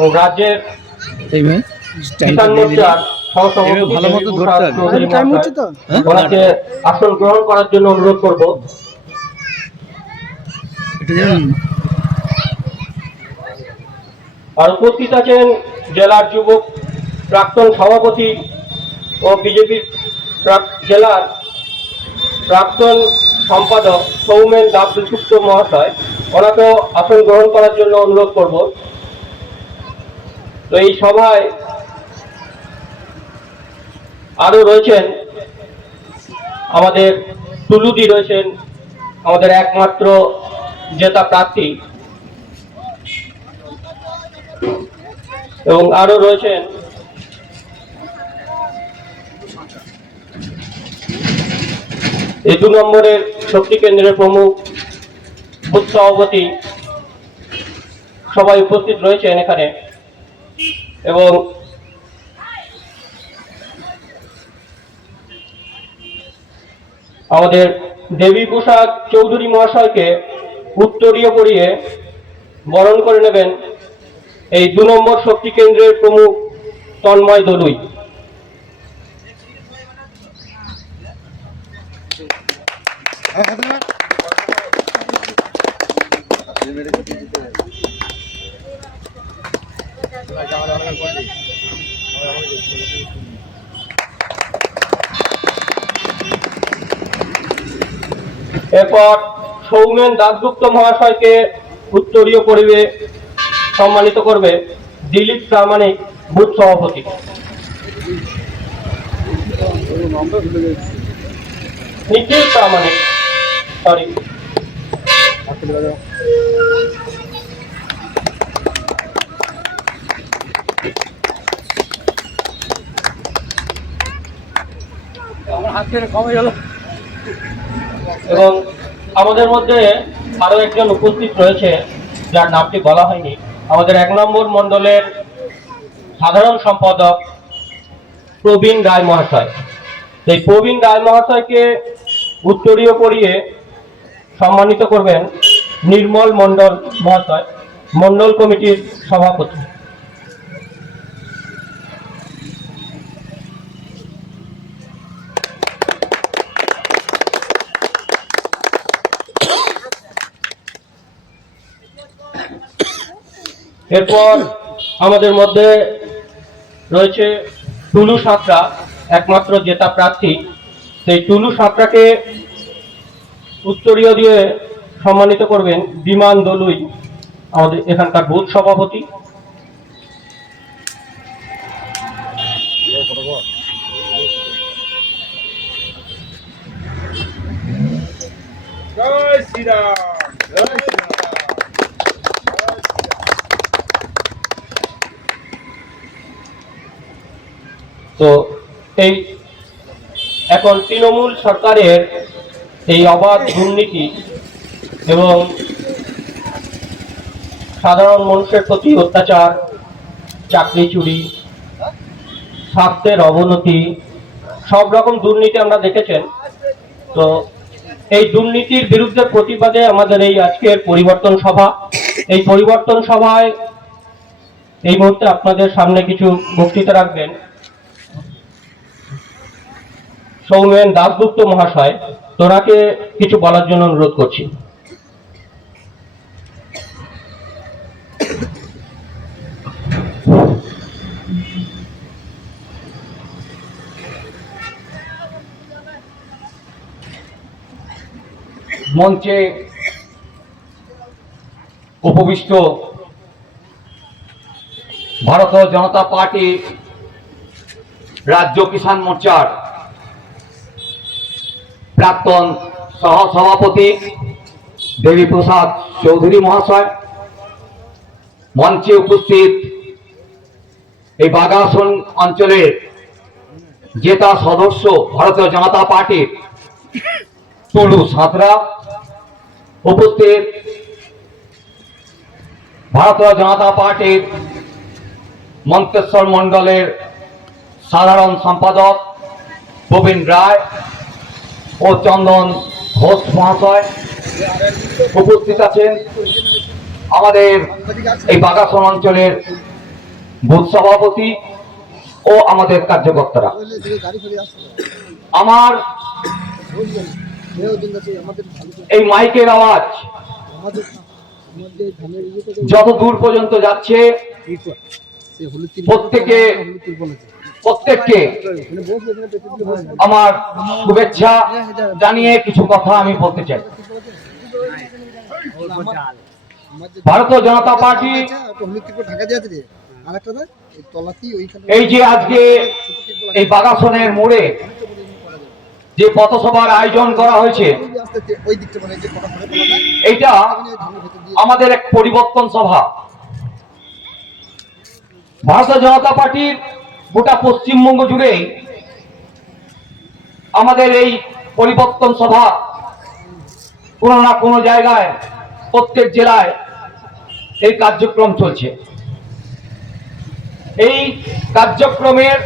ও রাজ্যের কিষাণ মোর্চার ওনাকে আসন গ্রহণ করার জন্য অনুরোধ করব। আর উপস্থিত আছেন জেলার যুবক প্রাক্তন সভাপতি ও বিজেপির জেলার প্রাক্তন সম্পাদক সৌমেন দাসগুপ্ত মহাশয়, ওনাকেও আসন গ্রহণ করার জন্য অনুরোধ করব। তো এই সভায় আরো রয়েছেন আমাদের টুলুদি রয়েছেন, আমাদের একমাত্র জেতা প্রার্থী, এবং আরো রয়েছেন এই 2 নম্বরের শক্তি কেন্দ্রের প্রমুখ বুথ সভাপতি, সবাই উপস্থিত রয়েছেন এখানে। এবং আমাদের দেবী প্রসাদ চৌধুরী মহাশয়কে উত্তরীয় পরিয়ে বরণ করে নেবেন এই 2 নম্বর শক্তি কেন্দ্রের প্রমুখ তন্ময় দলুই। এরপর সৌমেন দাসগুপ্ত মহাশয়কে উত্তরীয় পরিবে সম্মানিত করবে দিলীপ প্রামাণিক বুথ সভাপতি। নিখিল প্রামাণিক, সরি। এবং আমাদের মধ্যে আরো একজন উপস্থিত রয়েছে যার নামটি বলা হয়নি, আমাদের 1 নম্বর মন্ডলের সাধারণ সম্পাদক প্রবীণ রায় মহাশয়। এই প্রবীণ রায় মহাশয়কে উত্তরীয় পরিয়ে সম্মানিত করবেন নির্মল মন্ডল মহাশয়, মন্ডল কমিটির সভাপতি। এরপর আমাদের মধ্যে রয়েছে টুলু সাঁতরা, একমাত্র জেতা প্রার্থী। সেই টুলু সাঁতরাকে উত্তরীয় দিয়ে সম্মানিত করবেন বিমান দলুই, আমাদের এখানকার বুথ সভাপতি। জয় শ্রীরাম। তো এই এখন তৃণমূল সরকারের এই অবাধ দুর্নীতি এবং সাধারণ মানুষের প্রতি অত্যাচার, চাকরি চুরি, স্বাস্থ্যের অবনতি, সব রকম দুর্নীতি আমরা দেখেছেন। তো এই দুর্নীতির বিরুদ্ধে প্রতিবাদে আমাদের এই আজকের পরিবর্তন সভা। এই পরিবর্তন সভায় এই মুহূর্তে আপনাদের সামনে কিছু বক্তৃতা রাখবেন সৌমেন দাসগুপ্ত মহাশয়। তোনাকে কিছু বলার জন্য অনুরোধ করছি। মঞ্চে উপবিষ্ট ভারতীয় জনতা পার্টি রাজ্য কিষাণ মোর্চার প্রাক্তন সহসভাপতি দেবী প্রসাদ চৌধুরী মহাশয়, মঞ্চে উপস্থিত এই বাগাসন অঞ্চলের জেতা সদস্য ভারতীয় জনতা পার্টির টুলু সাঁতরা, উপস্থিত ভারতীয় জনতা পার্টির মন্তেশ্বর মন্ডলের সাধারণ সম্পাদক প্রবীণ রায় ও চন্দন ঘোষ মহাশয়, উপস্থিত আছেন আমাদের এই বাগাসন অঞ্চলের বুথ সভাপতি ও আমাদের কার্যকর্তারা, আমার এই মাইকের আওয়াজ যত দূর পর্যন্ত যাচ্ছে প্রত্যেককে আমার শুভেচ্ছা জানিয়ে কিছু কথা আমি বলতে চাই। ভারতীয় জনতা পার্টি এই যে আজকে এই বাগাসনের মোড়ে যে পথসভার আয়োজন করা হয়েছে, এইটা আমাদের এক পরিবর্তন সভা। ভারতীয় জনতা পার্টির গোটা পশ্চিমবঙ্গ জুড়েই আমাদের এই পরিবর্তন সভা কোনো না কোনো জায়গায় প্রত্যেক জেলায় এই কার্যক্রম চলছে। এই কার্যক্রমের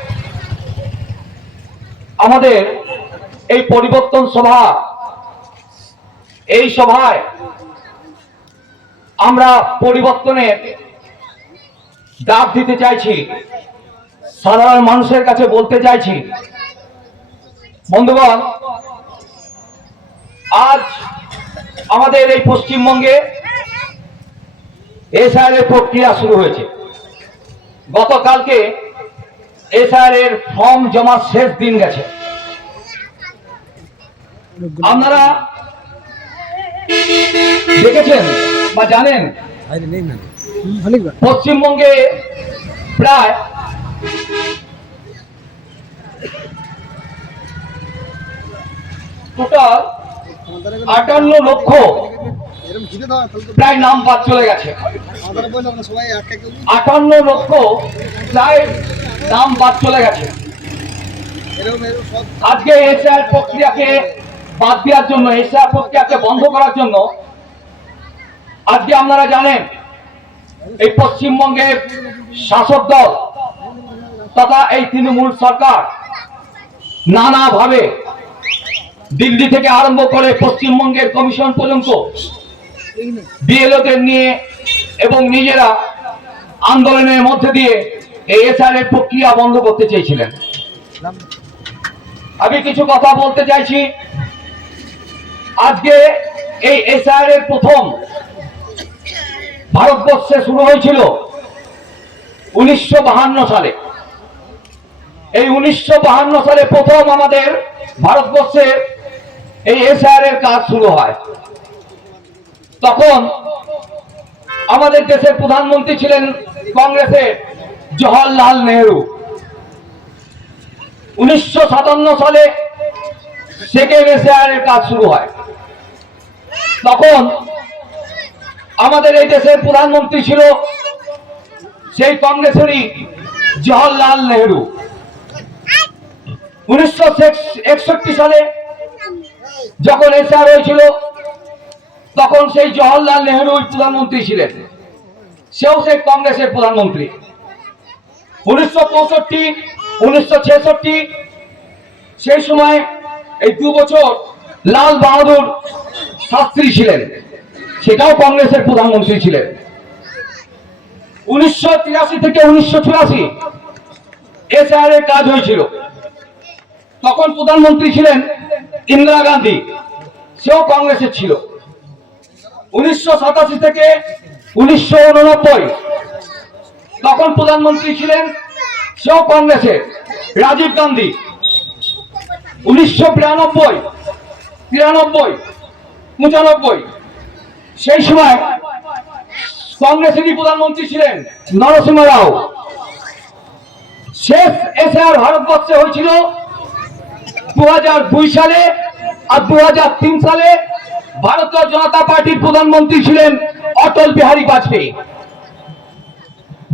আমাদের এই পরিবর্তন সভা, এই সভায় আমরা পরিবর্তনের ডাক দিতে চাইছি, সাধারণ মানুষের কাছে বলতে চাইছি, বন্ধুগণ, আজ আমাদের এই পশ্চিমবঙ্গে এসআইআর এর প্রক্রিয়া শুরু হয়েছে। গতকালকে এসআইআর এর ফর্ম জমা শেষ দিন গেছে। আপনারা দেখেছেন বা জানেন পশ্চিমবঙ্গে প্রায় টোটাল 58 লক্ষ প্রায় নাম বাদ চলে গেছে। 58 লক্ষ প্রায় নাম বাদ চলে গেছে। আজকে এসআইআর প্রক্রিয়াকে বাদ দেওয়ার জন্য, এসআইআর প্রক্রিয়াকে বন্ধ করার জন্য আজকে আপনারা জানেন এই পশ্চিমবঙ্গের শাসক দল তথা এই তৃণমূল সরকার নানাভাবে দিল্লি থেকে আরম্ভ করে পশ্চিমবঙ্গের কমিশন পর্যন্ত বিএলওদের নিয়ে এবং নিজেরা আন্দোলনের মধ্যে দিয়ে এই এসআইআর এর প্রক্রিয়া বন্ধ করতে চেয়েছিলেন। আমি কিছু কথা বলতে চাইছি। আজকে এই এসআইআর এর প্রথম ভারতবর্ষে শুরু হয়েছিল 1952 সালে। এই 1952 সালে প্রথম আমাদের ভারতবর্ষে এই এসআইআর এর কাজ শুরু হয়। তখন আমাদের দেশের প্রধানমন্ত্রী ছিলেন কংগ্রেসের জওহরলাল নেহরু। 1957 সালে সেকেন্ড এসআইআর এর কাজ শুরু হয়। তখন আমাদের এই দেশের প্রধানমন্ত্রী ছিল সেই কংগ্রেসেরই জওহরলাল নেহরু। 1961 সালে যখন এসআইআর হয়েছিল তখন সেই জওহরলাল নেহরু প্রধানমন্ত্রী ছিলেন, সেও সেই কংগ্রেসের প্রধানমন্ত্রী। 1965, 1966 সেই সময় এই 2 বছর লাল বাহাদুর শাস্ত্রী ছিলেন, সেটাও কংগ্রেসের প্রধানমন্ত্রী ছিলেন। 1983 থেকে 1984 এসআইআর এর কাজ হয়েছিল। তখন প্রধানমন্ত্রী ছিলেন ইন্দিরা গান্ধী, সেও কংগ্রেসের ছিল। 1987 থেকে 1989 তখন প্রধানমন্ত্রী ছিলেন, সেও কংগ্রেসের রাজীব গান্ধী। 1992, 93, 95 সেই সময় কংগ্রেসেরই প্রধানমন্ত্রী ছিলেন নরসিংহ রাও। শেষ এসআইআর ভারতবর্ষে হয়েছিল 2002 সালে, আর 2003 সালে ভারতীয় জনতা পার্টির প্রধানমন্ত্রী ছিলেন অটল বিহারী বাজপেয়ী।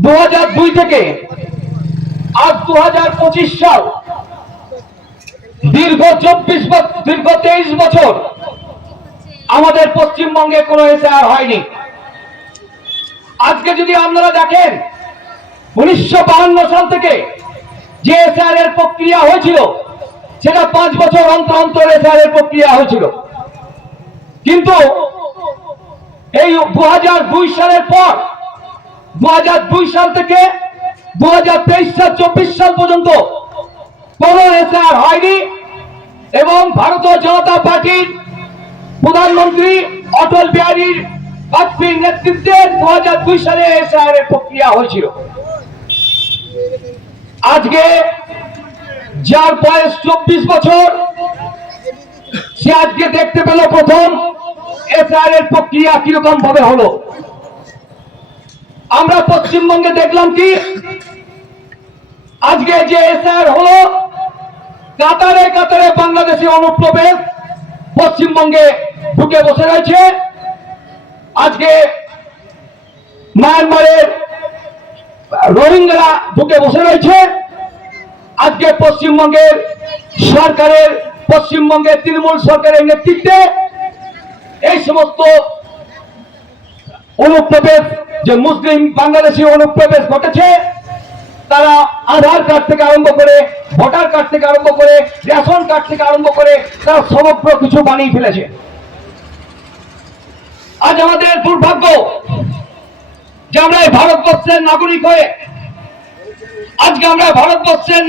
2002 থেকে আজ 2025 সাল, দীর্ঘ 23 বছর আমাদের পশ্চিমবঙ্গে কোনো এসআইআর হয়নি। আজকে যদি আপনারা দেখেন 1952 সাল থেকে যে এসআইআর এর প্রক্রিয়া হয়েছিল সেটা 5 বছর অন্তর অন্তর এসআইআর এর প্রক্রিয়া হয়েছিল। কিন্তু এই 2002 সালের পর 2002 সাল থেকে 2023 সাল 24 সাল পর্যন্ত কোনো এসআর হয়নি এবং ভারতীয় জনতা পার্টির প্রধানমন্ত্রী অটল বিহারী বাজপেয়ীর নেতৃত্বে 2002 সালে এসআর এর প্রক্রিয়া হয়েছিল। আজকে যার বয়স 24 বছর সে আজকে দেখতে পেল প্রথম এসআর এর প্রক্রিয়া কিরকম ভাবে হলো। আমরা পশ্চিমবঙ্গে দেখলাম কি আজকে যে এসআর হলো কাতারে কাতারে বাংলাদেশি অনুপ্রবেশ পশ্চিমবঙ্গে ঢুকে বসে রয়েছে। আজকে মায়ানমারের রোহিঙ্গারা ঢুকে বসে রয়েছে। আজকে পশ্চিমবঙ্গের সরকারের পশ্চিমবঙ্গের তৃণমূল সরকারের নেতৃত্বে এই সমস্ত অনুপ্রবেশ যে মুসলিম বাংলাদেশি অনুপ্রবেশ ঘটেছে তারা আধার কার্ড থেকে আরম্ভ করে ভোটার কার্ড থেকে আরম্ভ করে রেশন কার্ড থেকে আরম্ভ করে তারা সমগ্র কিছু বানিয়ে ফেলেছে। আজ আমাদের দুর্ভাগ্য যে আমরা এই ভারতবর্ষের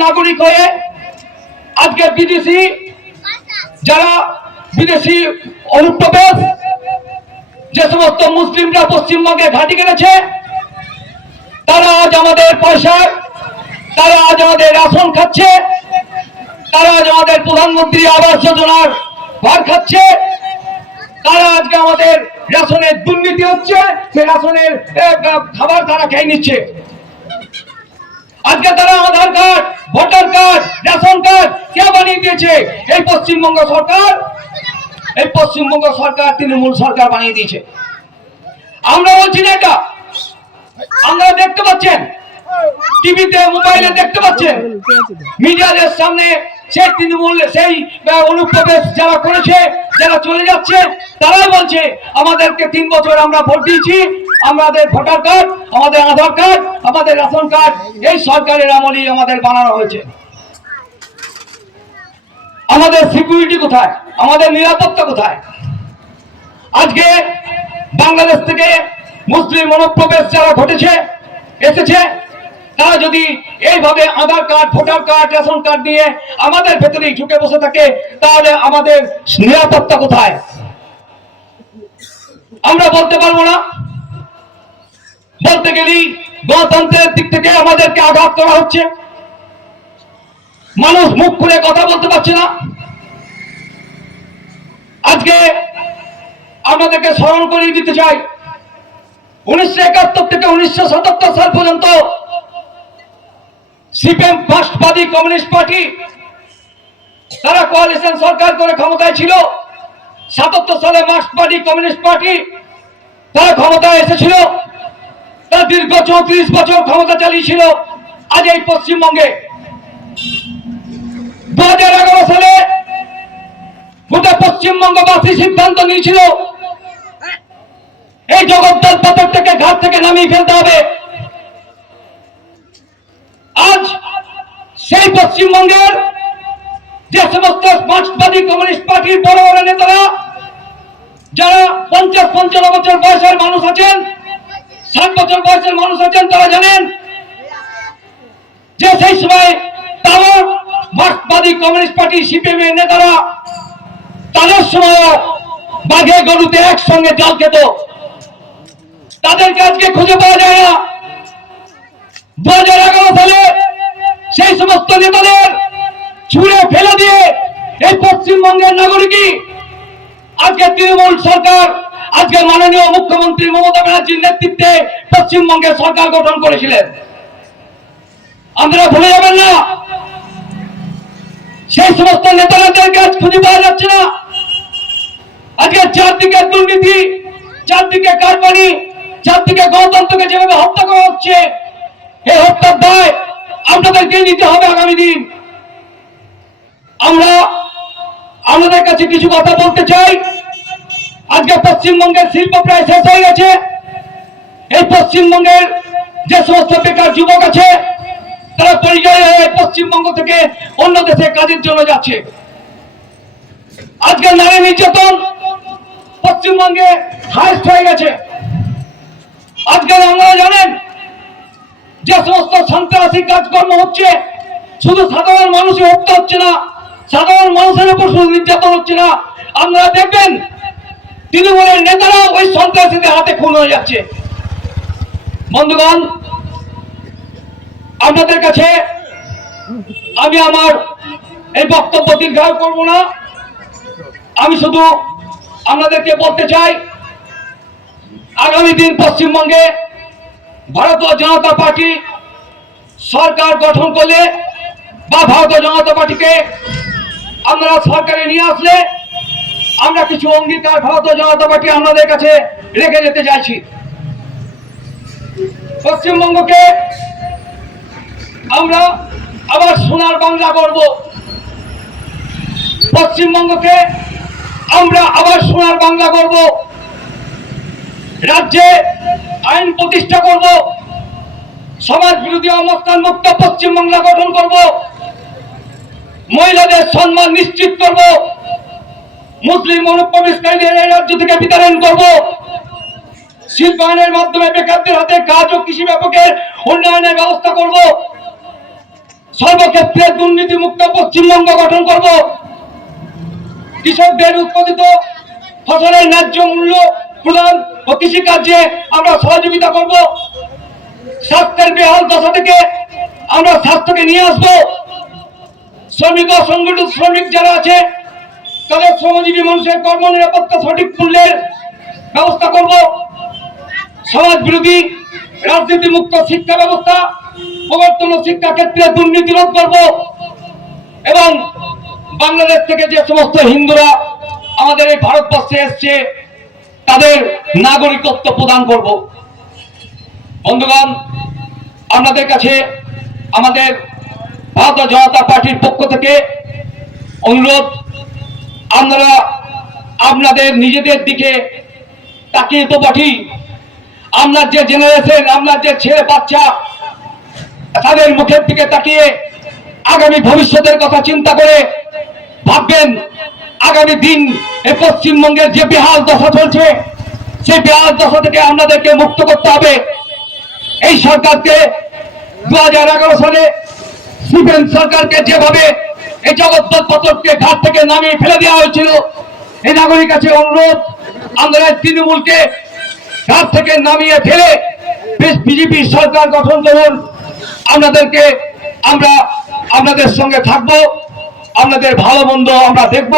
নাগরিক হয়ে আজকে বিদেশি যারা বিদেশি অনুপ্রবেশ যে সমস্ত মুসলিমরা পশ্চিমবঙ্গে ঘাঁটি গেড়েছে তারা আজ আমাদের পয়সায় তারা আজ আমাদের রেশন খাচ্ছে, তারা আজ আমাদের প্রধানমন্ত্রী আবাস যোজনার ঘর খাচ্ছে, তারা আজকে আমাদের রেশনের দুর্নীতি হচ্ছে, সে রেশনের খাবার তারা খেয়ে নিচ্ছে। আজকে তারা Aadhaar card voter card ration card কে বানিয়ে দিয়েছে? এই পশ্চিমবঙ্গ সরকার তৃণমূল সরকার বানিয়ে দিয়েছে। আমরা বলছি না এটা, আপনারা দেখতে পাচ্ছেন টিভিতে মোবাইলে দেখতে পাচ্ছেন মিডিয়াদের সামনে সেই তৃণমূল সেই অনুপ্রবেশ যারা করেছে যারা চলে যাচ্ছে তারাই বলছে আমাদেরকে 3 বছর আমরা ভোট দিয়েছি, আমাদের ভোটার কার্ড আমাদের আধার কার্ড আমাদের রেশন কার্ড এই সরকারের আমলেই আমাদের বানানো হয়েছে। আমাদের সিকিউরিটি কোথায়? আমাদের নিরাপত্তা কোথায়? আজকে বাংলাদেশ থেকে মুসলিম অনুপ্রবেশ যারা ঘটেছে এসেছে তারা যদি এইভাবে Aadhaar card voter card ration card নিয়ে আমাদের ভেতরেই ঢুকে বসে থাকে তাহলে আমাদের নিরাপত্তা কোথায়? আমরা বলতে পারবো না। বলতে গেলেই গণতন্ত্রের দিক থেকে আমাদেরকে আঘাত করা হচ্ছে। মানুষ মুখ খুলে কথা বলতে পারছে না। আজকে আপনাদেরকে স্মরণ করিয়ে দিতে চাই 1971 থেকে 1977 সাল পর্যন্ত সিপিএম রাষ্ট্রবাদী কমিউনিস্ট পার্টি তারা কোয়ালিশন সরকার করে ক্ষমতায় ছিল। 77 সালে মার্ক্সবাদী কমিউনিস্ট পার্টি তারা ক্ষমতায় এসেছিল। তারা দীর্ঘ 34 বছর ক্ষমতা চালিয়েছিল। আজ এই পশ্চিমবঙ্গে 2011 সালে গোটা পশ্চিমবঙ্গবাসী সিদ্ধান্ত নিয়েছিল এই জগদ্দল পাথর থেকে ঘাট থেকে নামিয়ে ফেলতে হবে। আজ সেই পশ্চিমবঙ্গের যে সমস্ত মার্ক্সবাদী কমিউনিস্ট পার্টির বড় বড় নেতারা যারা 50-55 বছর বয়সের মানুষ আছেন 60 বছর বয়সের মানুষ আছেন তারা জানেন যে সেই সময় তারা মার্ক্সবাদী কমিউনিস্ট পার্টি সিপিএম এর নেতারা তাদের সময় বাঘে গরুতে একসঙ্গে জল খেত। তাদেরকে আজকে খুঁজে পাওয়া যায় না। 2011 সালে সেই সমস্ত নেতাদের ছুঁড়ে ফেলে দিয়ে এই পশ্চিমবঙ্গের নাগরিকই আজকে তৃণমূল সরকার আজকে মাননীয় মুখ্যমন্ত্রী মমতা ব্যানার্জির নেতৃত্বে পশ্চিমবঙ্গের সরকার গঠন করেছিলেন। আপনারা ভুলে যাবেন না। সেই সমস্ত নেতাদেরকে আজ খুঁজে পাওয়া যাচ্ছে না। আজকে চারদিকে দুর্নীতি, চারদিকে কারবানি, চারদিকে গণতন্ত্রকে যেভাবে হত্যা করা হচ্ছে এই হত্যার দায় আপনাদেরকে নিতে হবে আগামী দিন। আমরা আমাদের কাছে কিছু কথা বলতে চাই। আজকে পশ্চিমবঙ্গের শিল্প প্রায় শেষ হয়ে গেছে। এই পশ্চিমবঙ্গের যে সমস্ত বেকার যুবক আছে তারা পরিযায়ী হয়ে পশ্চিমবঙ্গ থেকে অন্য দেশে কাজের জন্য যাচ্ছে। আজকে নারী নির্যাতন পশ্চিমবঙ্গে হাইস্ট হয়ে গেছে। আজকে আপনারা জানেন যে সমস্ত সন্ত্রাসী কাজকর্ম হচ্ছে, শুধু সাধারণ মানুষই হত্যা হচ্ছে না, সাধারণ মানুষের উপর শুধু নির্যাতন হচ্ছে না, আপনারা দেখবেন তৃণমূলের নেতারা ওই সন্ত্রাসীদের হাতে খুন হয়ে যাচ্ছে। বন্ধুগণ, আপনাদের কাছে আমি আমার এই বক্তব্য দীর্ঘায়ু করব না। আমি শুধু আপনাদেরকে বলতে চাই, আগামী দিন পশ্চিমবঙ্গে ভারতীয় জনতা পার্টি সরকার গঠন করলে বা ভারতীয় জনতা পার্টিকে আপনারা সরকারে নিয়ে আসলে আমরা কিছু অঙ্গীকার ভারতীয় জনতা পার্টি আপনাদের কাছে রেখে যেতে চাইছি। পশ্চিমবঙ্গকে আমরা আবার সোনার বাংলা করব, পশ্চিমবঙ্গকে আমরা আবার সোনার বাংলা করব, রাজ্যে আইন প্রতিষ্ঠা করব, সমাজ বিরোধী অবস্থান মুক্ত পশ্চিমবাংলা গঠন করব, মহিলাদের সম্মান নিশ্চিত করব, মুসলিম অনুপ্রবেশকারীদের এই রাজ্য থেকে বিতাড়ন করব, শিল্পায়নের মাধ্যমে বেকারদের হাতে কাজ ও কৃষি ব্যাপকের উন্নয়নের ব্যবস্থা করব, সর্বক্ষেত্রে দুর্নীতি মুক্ত পশ্চিমবঙ্গ গঠন করব, কৃষকদের উৎপাদিত ফসলের ন্যায্য মূল্য প্রদান ও কৃষিকার্যে আমরা সহযোগিতা করব, স্বাস্থ্যের বেহাল দশা থেকে আমরা স্বাস্থ্যকে নিয়ে আসব, শ্রমিক অসংগঠিত শ্রমিক যারা আছে তাদের শ্রমজীবী মানুষের কর্ম নিরাপত্তা সঠিক মূল্যের ব্যবস্থা করব, সমাজ বিরোধী রাজনীতি মুক্ত শিক্ষা ব্যবস্থা প্রবর্তন শিক্ষা ক্ষেত্রে দুর্নীতি রোধ করব এবং বাংলাদেশ থেকে যে সমস্ত হিন্দুরা আমাদের এই ভারতবর্ষে এসছে তাদের নাগরিকত্ব প্রদান করব। বন্ধুগণ, আপনাদের কাছে আমাদের ভারতীয় জনতা পার্টির পক্ষ থেকে অনুরোধ, আপনারা আপনাদের নিজেদের দিকে তাকিয়ে তো পাঠি, আপনার যে জেনারেশন, আপনার যে ছেলে বাচ্চা, তাদের মুখের দিকে তাকিয়ে আগামী ভবিষ্যতের কথা চিন্তা করে ভাববেন আগামী দিন এই পশ্চিমবঙ্গের যে বেহাল দশা চলছে সেই বেহাল দশা থেকে আপনাদেরকে মুক্ত করতে হবে। এই সরকারকে 2011 সালে সিপিএম সরকারকে যেভাবে এই জগদ্দল পতনকে ঘাট থেকে নামিয়ে ফেলে দেওয়া হয়েছিল, এই নাগরিক কাছে অনুরোধ, আমরা তৃণমূলকে ঘাট থেকে নামিয়ে ফেলে বিজেপি সরকার গঠন করুন। আপনাদেরকে আমরা আপনাদের সঙ্গে থাকবো, আপনাদের ভালো মন্দ আমরা দেখব।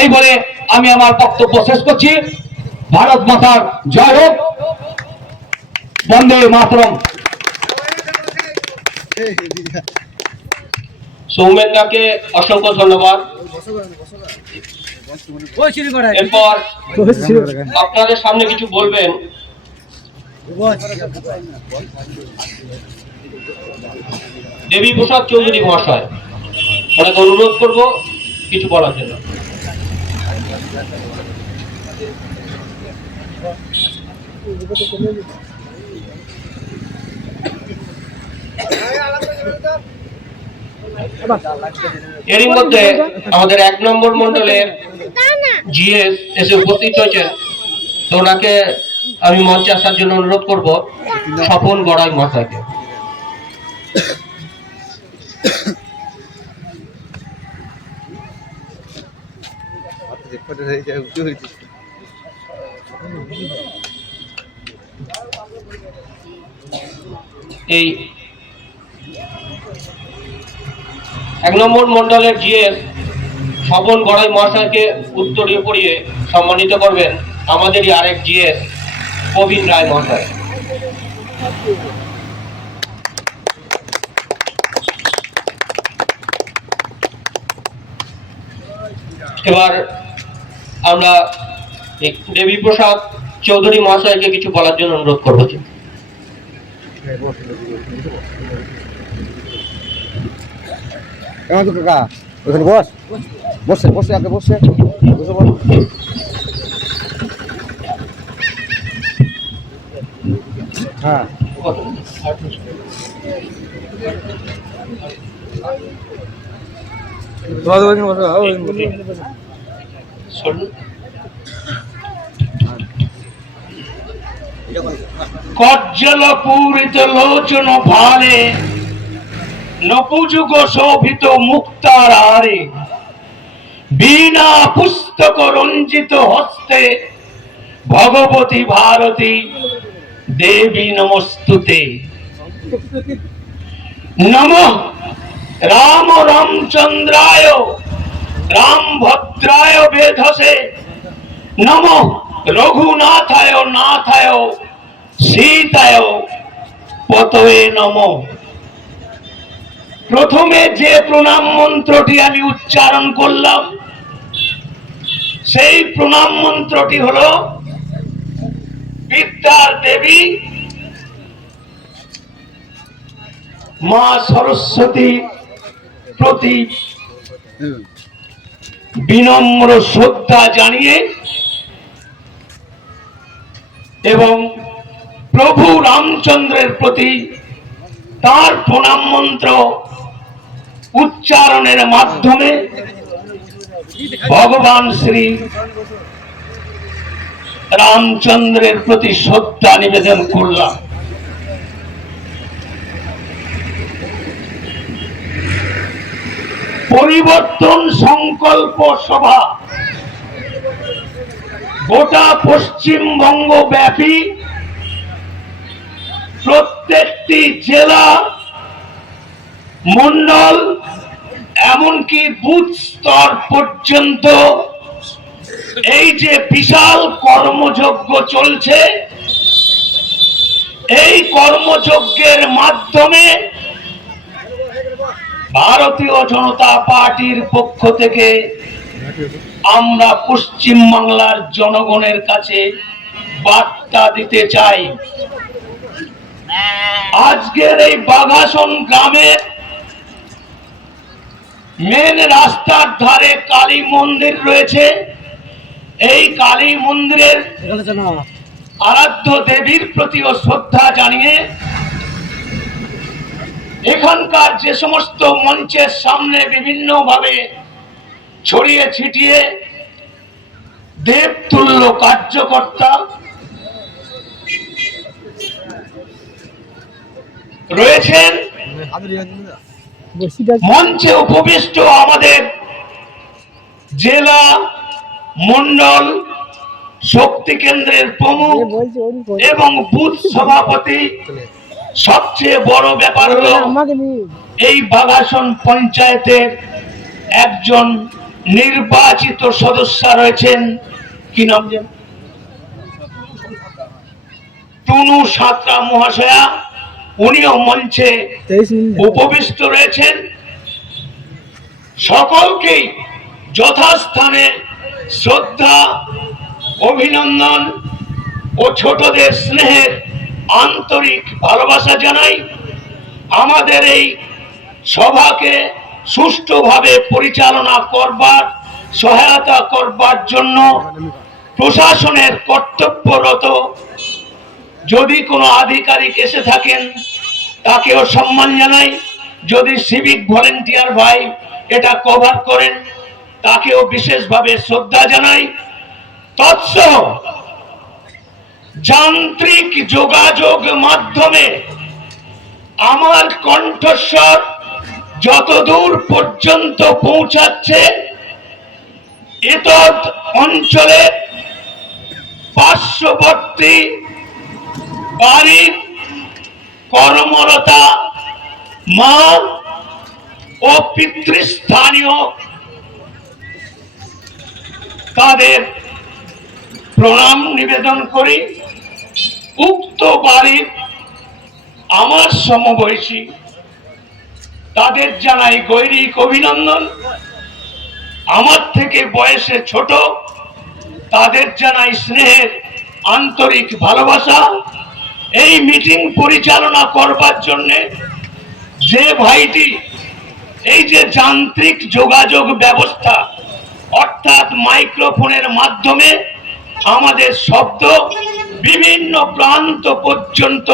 এই বলে আমি আমার বক্তব্য শেষ করছি। ভারত মাতার জয় হোক, বন্দে মাতরম। সৌমেনদাকে অসংখ্য ধন্যবাদ। এরপর আপনাদের সামনে কিছু বলবেন দেবী প্রসাদ চৌধুরী মহাশয়। ওনাকে অনুরোধ করব কিছু বলার জন্য। এরই মধ্যে আমাদের 1 নম্বর মন্ডলের জিএস এসে উপস্থিত হয়েছেন, তো ওনাকে আমি মঞ্চে আসার জন্য অনুরোধ করব, স্বপন গড়াই মহাশয়কে। এই 1 নম্বর মন্ডলের জিএস স্বপন গড়াই মহাশয়কে উত্তরীয় পড়িয়ে সম্মানিত করবেন আমাদেরই আরেক জিএস প্রবীণ রায় মহাশয়। এবার আমরা দেবী প্রসাদ চৌধুরী মহাশয়কে কিছু বলার জন্য অনুরোধ করবো। কেমন তো কাকা, ওখানে বস, বসে বসে আগে বসে বসে বস। হ্যাঁ, কজ্জল পূরিত লোচন ভারে, নপুযুগ শোভিত মুক্তার হারে, বীণা পুস্তক রঞ্জিত হস্তে, ভগবতী ভারতী দেবী নমস্তুতে। নমঃ রাম রামচন্দ্রায় রামভদ্রায় বেধসে, নমঃ রঘুনাথায় নাথায় সীতায় পতয়ে নমঃ। প্রথমে যে প্রণাম মন্ত্রটি আমি উচ্চারণ করলাম, সেই প্রণাম মন্ত্রটি হলো বিদ্যার দেবী মা সরস্বতী প্রতি বিনম্র শ্রদ্ধা জানিয়ে এবং প্রভু রামচন্দ্রের প্রতি তার প্রণাম মন্ত্র উচ্চারণের মাধ্যমে ভগবান শ্রী রামচন্দ্রের প্রতি শ্রদ্ধা নিবেদন করলাম। পরিবর্তন সংকল্প সভা গোটা পশ্চিমবঙ্গ ব্যাপী প্রত্যেকটি জেলা, মন্ডল, এমনকি বুথ স্তর পর্যন্ত এই যে বিশাল কর্মযজ্ঞ চলছে, এই কর্মযজ্ঞের মাধ্যমে ভারতীয় জনতা পার্টির পক্ষ থেকে আমরা পশ্চিম বাংলার জনগণের কাছে বার্তা দিতে চাই। আজকের এই বাঘাসন গ্রামের মেন রাস্তার ধারে কালী মন্দির রয়েছে। এই কালী মন্দিরের আরাধ্য দেবীর প্রতিও শ্রদ্ধা জানিয়ে এখানকার যে সমস্ত মঞ্চের সামনে বিভিন্ন ভাবে ছড়িয়ে ছিটিয়ে দেবতুল্য কার্যকর্তা রয়েছেন, মঞ্চে উপবিষ্ট আমাদের জেলা, মন্ডল, শক্তি কেন্দ্রের প্রমুখ এবং বুথ সভাপতি, সবচেয়ে বড় ব্যাপার হলো এই বাঘাসন পঞ্চায়েতের একজন নির্বাচিত সদস্য রয়েছেন, কি নাম যেন, টুনু সাঁতরা মহাশয়া, উনিও মঞ্চে উপবিষ্ট রয়েছেন। সকলকেই যথাস্থানে শ্রদ্ধা, অভিনন্দন ও ছোটদের স্নেহের আন্তরিক ভালোবাসা জানাই। আমাদের এই সভাকে সুষ্ঠুভাবে পরিচালনা করবার, সহায়তা করবার জন্য প্রশাসনের কর্তব্যরত যদি কোনো আধিকারিক এসে থাকেন তাকেও সম্মান জানাই। যদি সিভিক ভলেন্টিয়ার ভাই এটা কভার করেন তাকেও বিশেষভাবে শ্রদ্ধা জানাই। তৎসহ যান্ত্রিক যোগাযোগ মাধ্যমে আমার কণ্ঠস্বর যতদূর পর্যন্ত পৌঁছাচ্ছে, এতদ অঞ্চলে পার্শ্ববর্তী বাড়ির কর্মরতা মা ও পিতৃস্থানীয় তাদের প্রণাম নিবেদন করি। উক্ত বাড়ির আমার সমবয়সী তাদের জানাই গৈরিক অভিনন্দন। আমার থেকে বয়সে ছোট তাদের জানাই স্নেহের আন্তরিক ভালোবাসা। এই মিটিং পরিচালনা করবার জন্য যে ভাইটি এই যে যান্ত্রিক যোগাযোগ ব্যবস্থা অর্থাৎ মাইক্রোফোনের মাধ্যমে আমাদের শব্দ বিভিন্ন প্রান্ত পর্যন্ত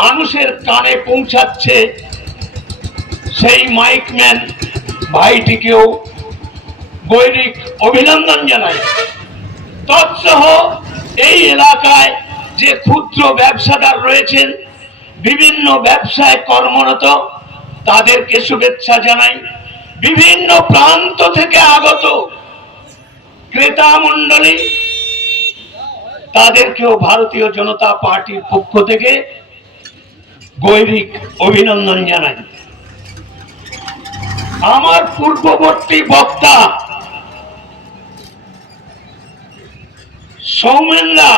মানুষের কানে পৌঁছাচ্ছে, সেই মাইকম্যান ভাইটিকেও গৈরিক অভিনন্দন জানাই। তৎসহ এই এলাকায় যে ক্ষুদ্র ব্যবসাদার রয়েছেন, বিভিন্ন ব্যবসায় কর্মরত, তাদেরকে শুভেচ্ছা জানাই। বিভিন্ন প্রান্ত থেকে আগত ক্রেতা মণ্ডলী, তাদেরকেও ভারতীয় জনতা পার্টির পক্ষ থেকে গৈরিক অভিনন্দন জানাই। আমার পূর্ববর্তী বক্তা সৌমেনদা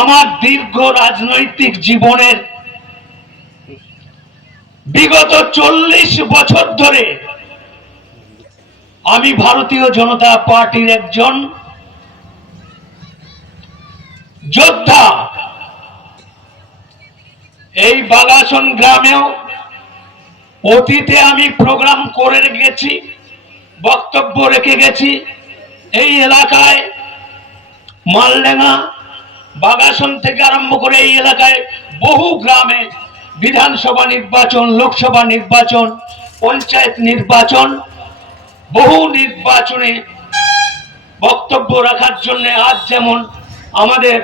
আমার দীর্ঘ রাজনৈতিক জীবনের বিগত 40 বছর ধরে আমি ভারতীয় জনতা পার্টির একজন যোদ্ধা। এই বাগাসন গ্রামেও অতীতে আমি প্রোগ্রাম করে গেছি, বক্তব্য রেখে গেছি। এই এলাকায় মালডাঙ্গা, বাগাসন থেকে আরম্ভ করে এই এলাকায় বহু গ্রামে বিধানসভা নির্বাচন, লোকসভা নির্বাচন, পঞ্চায়েত নির্বাচন, বহু নির্বাচনে বক্তব্য রাখার জন্য আজ যেমন আমাদের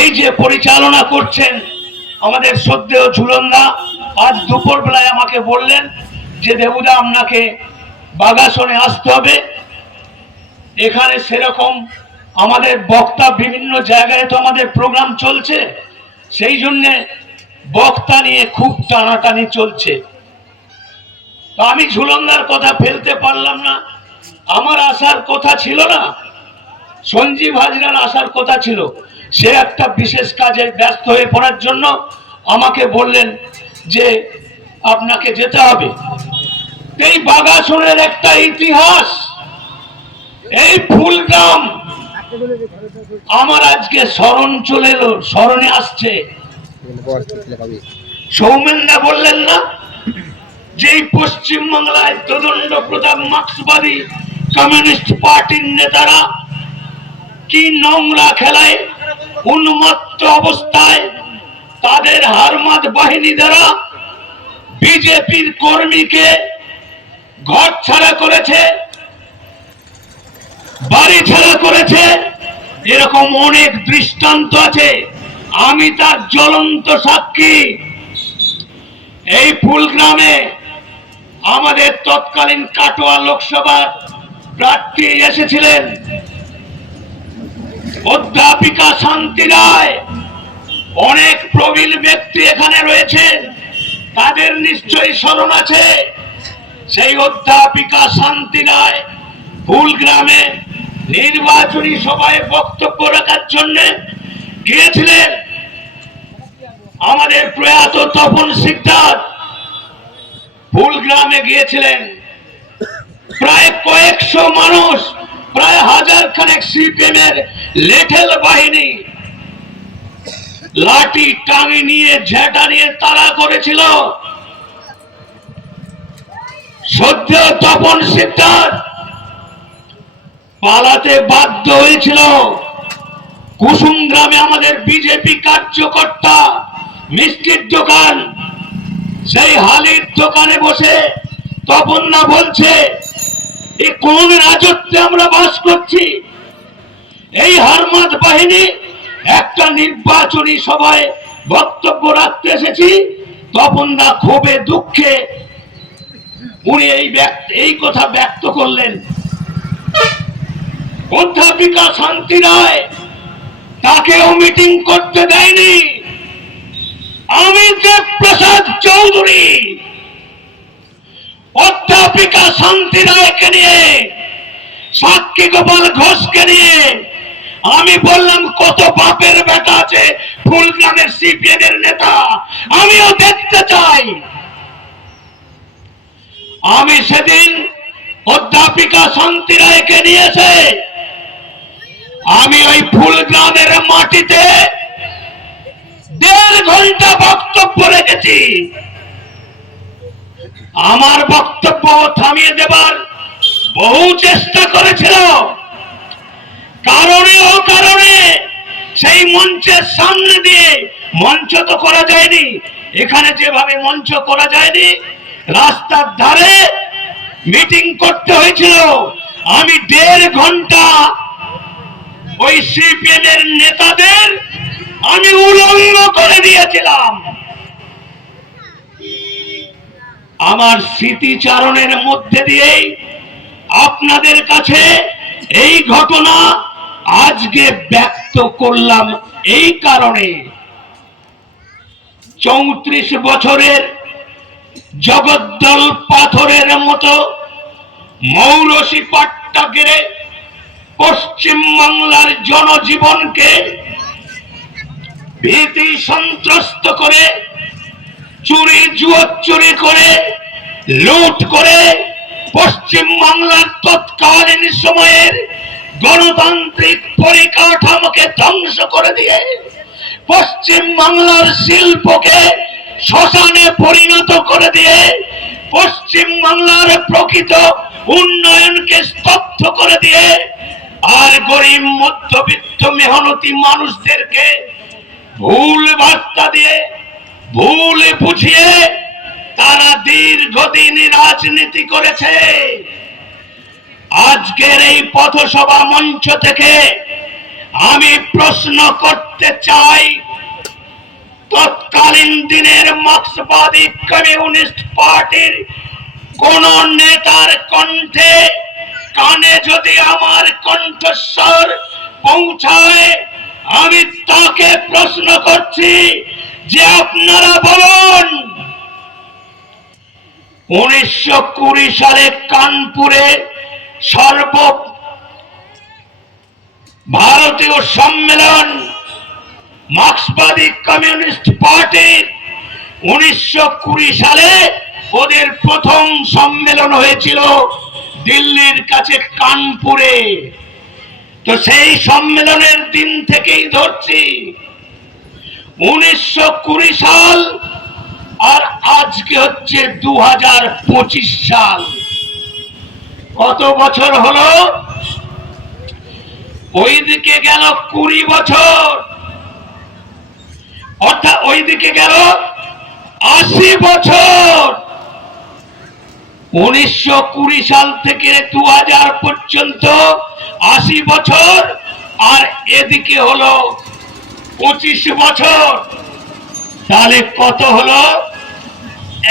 এই যে পরিচালনা করছেন আমাদের শ্রদ্ধেয় ঝুলনদা, আজ দুপুর বেলায় আমাকে বললেন যে দেবুদা আপনাকে বাগাসনে আসতে হবে। এখানে সেরকম আমাদের বক্তা বিভিন্ন জায়গায় তো আমাদের প্রোগ্রাম চলছে, সেই জন্যে বক্তা নিয়ে খুব টানাটানি চলছে। তো আমি ঝুলনদার কথা ফেলতে পারলাম না। আমার আসার কথা ছিল না, সঞ্জীব হাজরার আসার কথা ছিল। সে একটা বিশেষ কাজে ব্যস্ত হয়ে পড়ার জন্য আমাকে বললেন যে আপনাকে যেতে হবে। এই বাগাসনের একটা ইতিহাস, এই ফুলগ্রাম আমার আজকে স্মরণে আসছে। সৌমেনদা বললেন না যে এই পশ্চিমবাংলায় তদণ্ড প্রতাপ মার্ক্সবাদী কমিউনিস্ট পার্টির নেতারা কি নোংরা খেলায় উন্মত্ত অবস্থায় তাদের হারমাদ বাহিনী দ্বারা বিজেপির কর্মীকে ঘর ছাড়া করেছে, বাড়ি ছাড়া করেছে। এরকম অনেক দৃষ্টান্ত আছে, আমি তার জ্বলন্ত সাক্ষী। এই ফুলগ্রামে আমাদের তৎকালীন কাটোয়া লোকসভার প্রার্থী এসেছিলেন অধ্যাপিকা শান্তি রায়। অনেক প্রবীণ ব্যক্তি এখানে রয়েছেন, তাদের নিশ্চয়ই স্মরণ আছে। সেই অধ্যাপিকা শান্তি রায় ফুলগ্রামে নির্বাচনী সভায় বক্তব্য রাখার জন্য গিয়েছিলেন। আমাদের প্রয়াত তপন সিকদার ফুলগ্রামে গিয়েছিলেন। প্রায় কয়েকশো মানুষ, প্রায় 1000 খানেক সিপিএম এর লেঠেল বাহিনী লাঠি টাঙি নিয়ে, ঝেঁটা নিয়ে তাড়া করেছিল। সদ্য তপন সিকদার পালাতে বাধ্য হয়েছিল। কুসুম গ্রামে আমাদের বিজেপি কার্যকর্তা মিষ্টির দোকান, সেই হালির দোকানে বসে তপনদা বলছে এ কোন রাজত্বে আমরা বাস করছি। এই হারমাদ বাহিনী একটা নির্বাচনী সভায় বক্তব্য রাখতে এসেছি। তপনদা ক্ষোভে দুঃখে উনি এই কথা ব্যক্ত করলেন। অধ্যাপিকা শান্তি রায় তাকেও মিটিং করতে দেয়নি। আমি দেবপ্রসাদ চৌধুরী অধ্যাপিকা শান্তি রায়কে নিয়ে, সাক্ষী গোপাল ঘোষকে নিয়ে আমি বললাম কত বাপের বেটা আছে ফুলগ্রামের সিপিএম এর নেতা, আমিও দেখতে চাই। আমি সেদিন অধ্যাপিকা শান্তি রায়কে নিয়েছে আমি ওই ফুলগ্রামের মাটিতে 1.5 ঘন্টা বক্তব্য রেখেছি। আমার বক্তব্য থামিয়ে দেবার বহু চেষ্টা করেছিল, কারণে সেই মঞ্চের সামনে দিয়ে, মঞ্চ তো করা যায়নি এখানে, যেভাবে মঞ্চ করা যায়নি, রাস্তার ধারে মিটিং করতে হয়েছিল। আমি 1.5 ঘন্টা ওই সিপিএম এর নেতাদের আমি উলঙ্গ করে দিয়েছিলাম। আমার স্মৃতিচারণের মধ্যে দিয়েই আপনাদের কাছে এই ঘটনা আজকে ব্যক্ত করলাম। এই কারণে 34 বছরের জগদ্দল পাথরের মতো মৌরসি পাট্টা গেড়ে পশ্চিম বাংলার জনজীবনকে ভীতি সন্ত্রস্ত করে, চুরি জুয়ো করে, লুট করে পশ্চিম বাংলার তৎকালীন সময়ের গণতান্ত্রিক পরিকাঠামোকে ধ্বংস করে দিয়ে পশ্চিম বাংলার শিল্পকে শ্মশানে পরিণত করে দিয়ে পশ্চিম বাংলার প্রকৃত উন্নয়নকে স্তব্ধ করে দিয়ে আর গরিব মধ্যবিত্ত মেহনতি মানুষদেরকে ভুল বার্তা দিয়ে, ভুল বুঝিয়ে তারা দীর্ঘদিন রাজনীতি করেছে। আজকের এই পথসভা মঞ্চ থেকে আমি প্রশ্ন করতে চাই, তৎকালীন দিনের মার্ক্সবাদী কমিউনিস্ট পার্টির কোন নেতার কণ্ঠে কানে যদি আমার কণ্ঠস্বর পৌঁছায়, আমি তাকে প্রশ্ন করছি যে আপনারা বলুন 1920 সালে কানপুরে সর্ব ভারতীয় সম্মেলন মার্ক্সবাদী কমিউনিস্ট পার্টির 1920 সালে ওদের প্রথম সম্মেলন হয়েছিল দিল্লির কাছে কানপুরে। তো সেই সম্মেলনের দিন থেকেই ধরছি 1920 সাল আর আজকে হচ্ছে 2025 সাল। কত বছর হলো? ওইদিকে গেল 20 বছর, অর্থাৎ ওইদিকে গেল 80 বছর। 1920 সাল থেকে 2000 পর্যন্ত 80 বছর, আর এদিকে হলো 25 বছর। তাহলে কত হলো?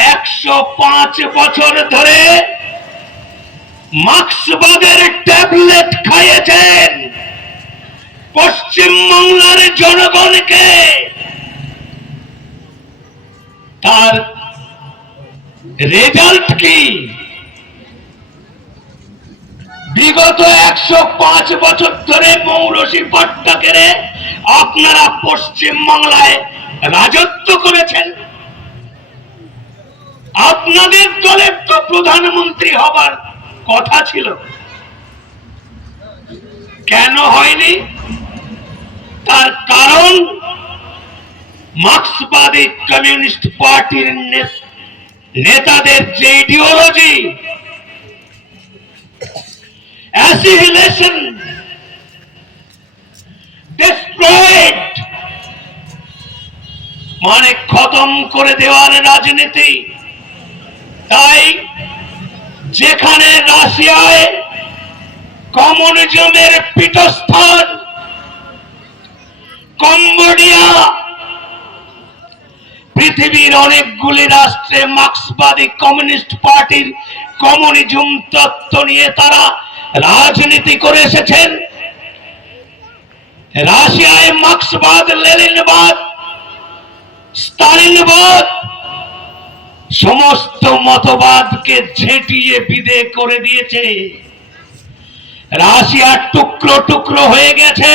105 বছর ধরে মার্ক্সবাদের ট্যাবলেট খাইয়েছেন পশ্চিম বাংলার জনগণকে। তার রেজাল্ট কি? বিগত 105 বছর ধরে মৌরসি পাট্টা গেড়ে আপনারা পশ্চিম বাংলায় রাজত্ব করেছেন। আপনাদের দলের তো প্রধানমন্ত্রী হবার কথা ছিল, কেন হয়নি? তার কারণ মার্ক্সবাদী কমিউনিস্ট পার্টির নেতাদের যে ইডিওলজি, অ্যাসিমিলেশন, ডেস্ট্রয়েড, মানে খতম করে দেওয়ার রাজনীতি। তাই যেখানে রাশিয়ায় কমিউনিজমের পীঠস্থান, কম্বোডিয়া, পৃথিবীর অনেকগুলি রাষ্ট্রে মার্ক্সবাদী কমিউনিস্ট পার্টির কমিউনিজম তত্ত্ব নিয়ে তারা রাজনীতি করে এসেছেন। রাশিয়ায় মার্ক্সবাদ, লেনিনবাদ, স্টালিনবাদ সমস্ত মতবাদকে ঝেঁটিয়ে বিদে করে দিয়েছে। রাশিয়া টুকরো টুকরো হয়ে গেছে।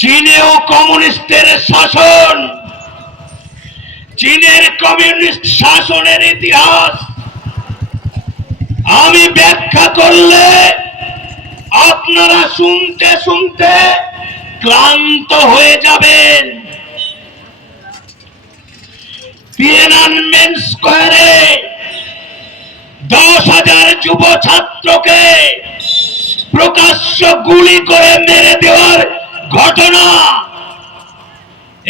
চীনেও কমিউনিস্টের শাসন। চীনের কমিউনিস্ট শাসনের ইতিহাস আমি ব্যাখ্যা করলে আপনারা শুনতে শুনতে ক্লান্ত হয়ে যাবেন। তিয়েনানমেন স্কয়ারে 10,000 যুব ছাত্রকে প্রকাশ্য গুলি করে মেরে দেওয়ার ঘটনা,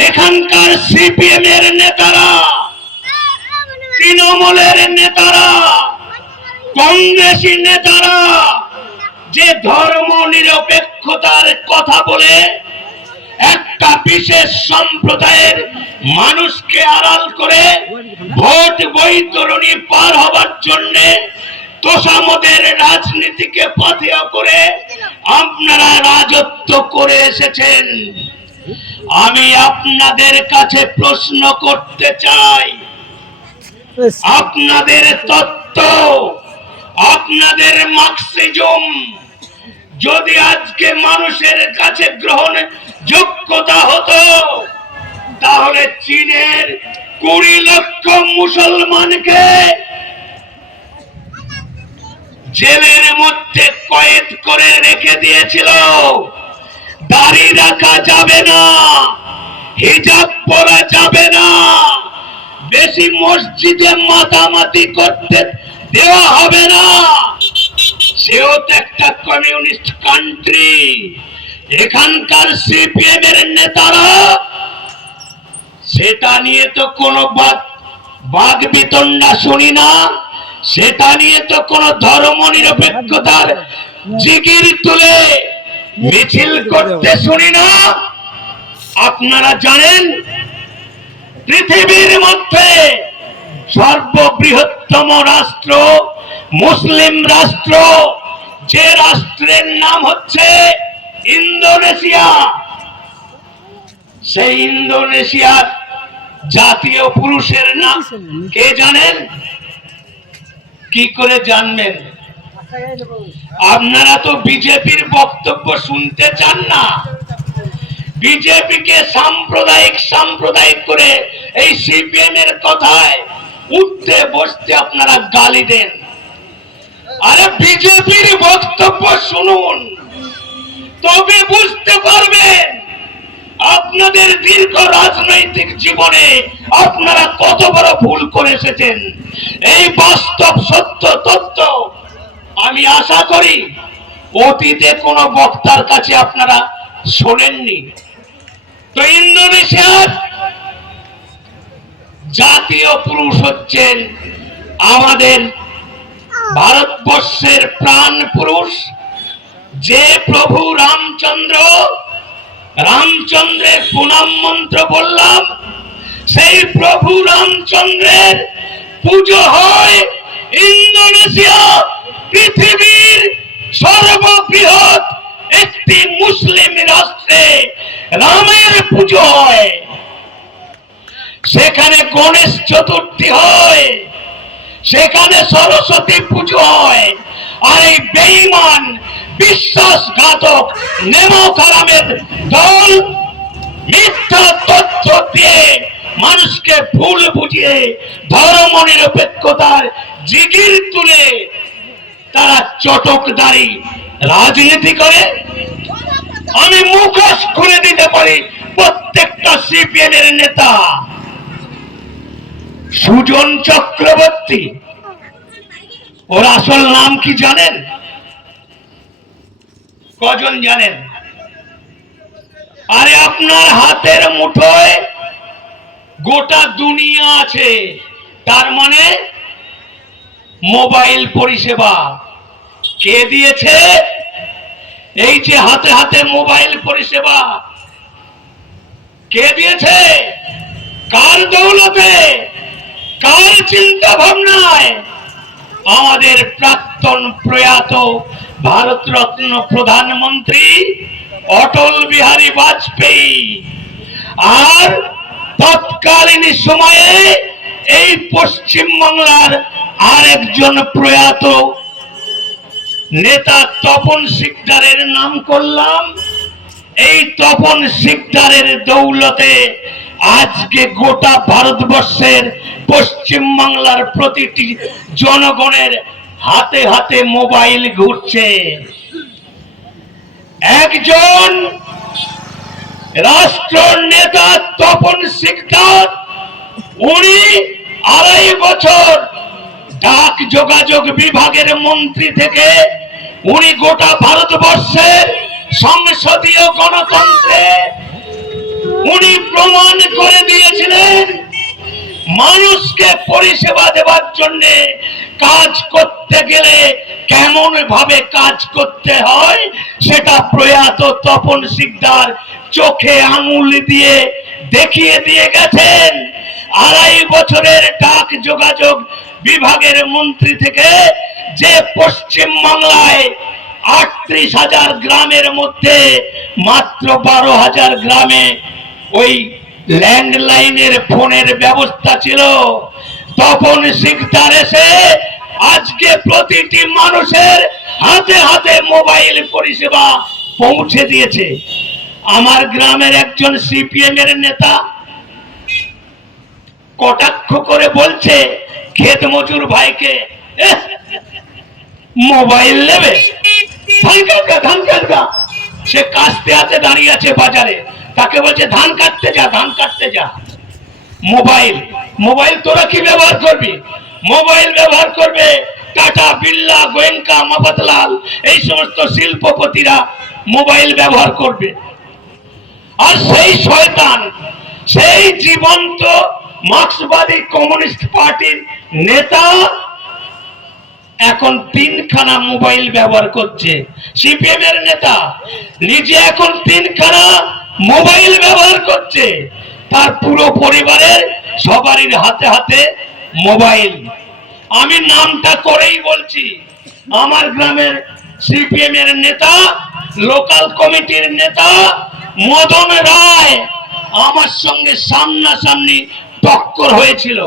এখানকার সিপিএম এর নেতারা, তৃণমূলের নেতারা, কংগ্রেসী নেতারা যে ধর্ম নিরপেক্ষতার কথা বলে একটা বিশেষ সম্প্রদায়ের মানুষকে আড়াল করে ভোট বৈতরণী পার হবার জন্য তোষামদের রাজনীতিকে পাথেয় করে আপনারা রাজত্ব করে এসেছেন। আমি আপনাদের কাছে প্রশ্ন করতে চাই, আপনাদের তত্ত্ব, আপনাদের মার্কসিজম যদি আজকে মানুষের কাছে গ্রহণ যোগ্যতা হতো, তাহলে চীনের 20 লক্ষ মুসলমানকে জেলের মধ্যে কয়েদ করে রেখে দিয়েছিল। দাড়ি রাখা যাবে না, হিজাব পরা যাবে না, বেশি মসজিদে মাতামাতি করতে দেওয়া হবে না। সেও তো একটা কমিউনিস্ট কান্ট্রি। এখানকার সিপিএম এর নেতারা সেটা নিয়ে তো কোনো বাদ বিতণ্ডা শুনি না, সেটা নিয়ে তো কোনো ধর্ম নিরপেক্ষতার জিগির তুলে মিছিল করতে শুনি না। আপনারা জানেন পৃথিবীর মধ্যে সর্ববৃহত্তম রাষ্ট্র, মুসলিম রাষ্ট্র, যে রাষ্ট্রের নাম হচ্ছে ইন্দোনেশিয়া। সেই ইন্দোনেশিয়ার জাতীয় পুরুষের নাম কে জানেন? কি করে জানবেন? আপনারা তো বিজেপির বক্তব্য শুনতে চান না। বিজেপিকে সাম্প্রদায়িক করে এই সিপিএম এর কথায় উঠতে বসতে আপনারা গালি দেন। আরে বিজেপির বক্তব্য শুনুন, তবে বুঝতে পারবেন আপনাদের দীর্ঘ রাজনৈতিক জীবনে আপনারা কত বড় ভুল করে এসেছেন। এই বাস্তব সত্য তথ্য আমি আশা করি অতীতে কোনো বক্তার কাছে আপনারা শোনেননি। তো ইন্দোনেশিয়ার জাতীয় পুরুষ হচ্ছেন আমাদের ভারতবর্ষের প্রাণ পুরুষ, যে প্রভু রামচন্দ্রের প্রণাম মন্ত্র বললাম, সেই প্রভু রামচন্দ্রের পুজো হয় ইন্দোনেশিয়া পৃথিবীর সর্ববৃহৎ একটি মুসলিম রাষ্ট্রে রামের পুজো হয়। সেখানে গণেশ চতুর্থী হয়, সেখানে সরস্বতী পুজো হয়। আর এই বেঈমান বিশ্বাসঘাতক নেমোকারামের দল মিথ্যা তথ্য দিয়ে মানুষকে ভুল বুঝিয়ে ধর্ম নিরপেক্ষতার জিগির তুলে তারা চটকদারি রাজনীতি করে। আমি মুখোশ খুলে দিতে পারি প্রত্যেকটা সিপিএম এর নেতা। সুজন চক্রবর্তী, ওর আসল নাম কি জানেন? কজন জানেন? আরে আপনার হাতের মুঠোয় গোটা দুনিয়া আছে, তার মানে মোবাইল পরিষেবা কে দিয়েছে? এই যে হাতে হাতে মোবাইল পরিষেবা কে দিয়েছে? কার দৌলতে, কার চিন্তা ভাবনায়? আমাদের প্রাক্তন প্রয়াত ভারতরত্ন প্রধানমন্ত্রী অটল বিহারী বাজপেয়ী। আর তৎকালীন সময়ে এই পশ্চিম বাংলার আরেকজন প্রয়াত নেতা তপন শিকদারের নাম করলাম। এই তপন শিকদারের দৌলতে আজকে গোটা ভারতবর্ষের পশ্চিম বাংলার প্রতিটি জনগণের হাতে হাতে মোবাইল ঘুরছে। একজন রাষ্ট্র নেতা তপন শিকদার, উনি 2.5 বছর ডাক যোগাযোগ বিভাগের মন্ত্রী থেকে উনি গোটা ভারতবর্ষের সংসদীয় গণতন্ত্রে উনি প্রমাণ করে দিয়েছিলেন মানুষকে পরিষেবা দেওয়ার জন্য কাজ করতে গেলে কেমন ভাবে কাজ করতে হয় সেটা প্রয়াত তপন শিকদার চোখে আঙুল দিয়ে দেখিয়ে দিয়ে গেছেন। 2.5 বছরের ডাক যোগাযোগ বিভাগের মন্ত্রী থেকে যে পশ্চিম বাংলায় 38,000 গ্রামের মধ্যে মাত্র 12,000 গ্রামে ওই ল্যান্ডলাইনের ফোনের ব্যবস্থা ছিল, তপন শিকদার এসে আজকে প্রতিটি মানুষের হাতে হাতে মোবাইল পরিষেবা পৌঁছে দিয়েছে। আমার গ্রামের একজন সিপিএম এর নেতা কটাক্ষ করে বলছে ক্ষেত মজুর ভাইকে, মোবাইল নেবে? ধান কাটগা। সে কাস্তে হাতে দাঁড়িয়ে আছে বাজারে, তাকে বলছে ধান কাটতে যা, ধান কাটতে যা। মোবাইল মোবাইল তোরা কি ব্যবহার করবি? মোবাইল ব্যবহার করবে টাটা, বিড়লা, গোয়েঙ্কা, মফতলাল, এই সমস্ত শিল্পপতিরা মোবাইল ব্যবহার করবে। আর সেই শয়তান, সেই জীবন্ত মার্ক্সবাদী কমিউনিস্ট পার্টির নেতা এখন 3খানা মোবাইল ব্যবহার করছে। সিপিএম এর নেতা নিজে এখন 3খানা মোবাইল ব্যবহার করছে, তার পুরো পরিবারের সবারই হাতে হাতে মোবাইল। আমি নামটা করেই বলছি, আমার গ্রামের সিপিএম এর নেতা, লোকাল কমিটির নেতা মদন রায় আমার সঙ্গে সামনাসামনি টক্কর হয়েছিল।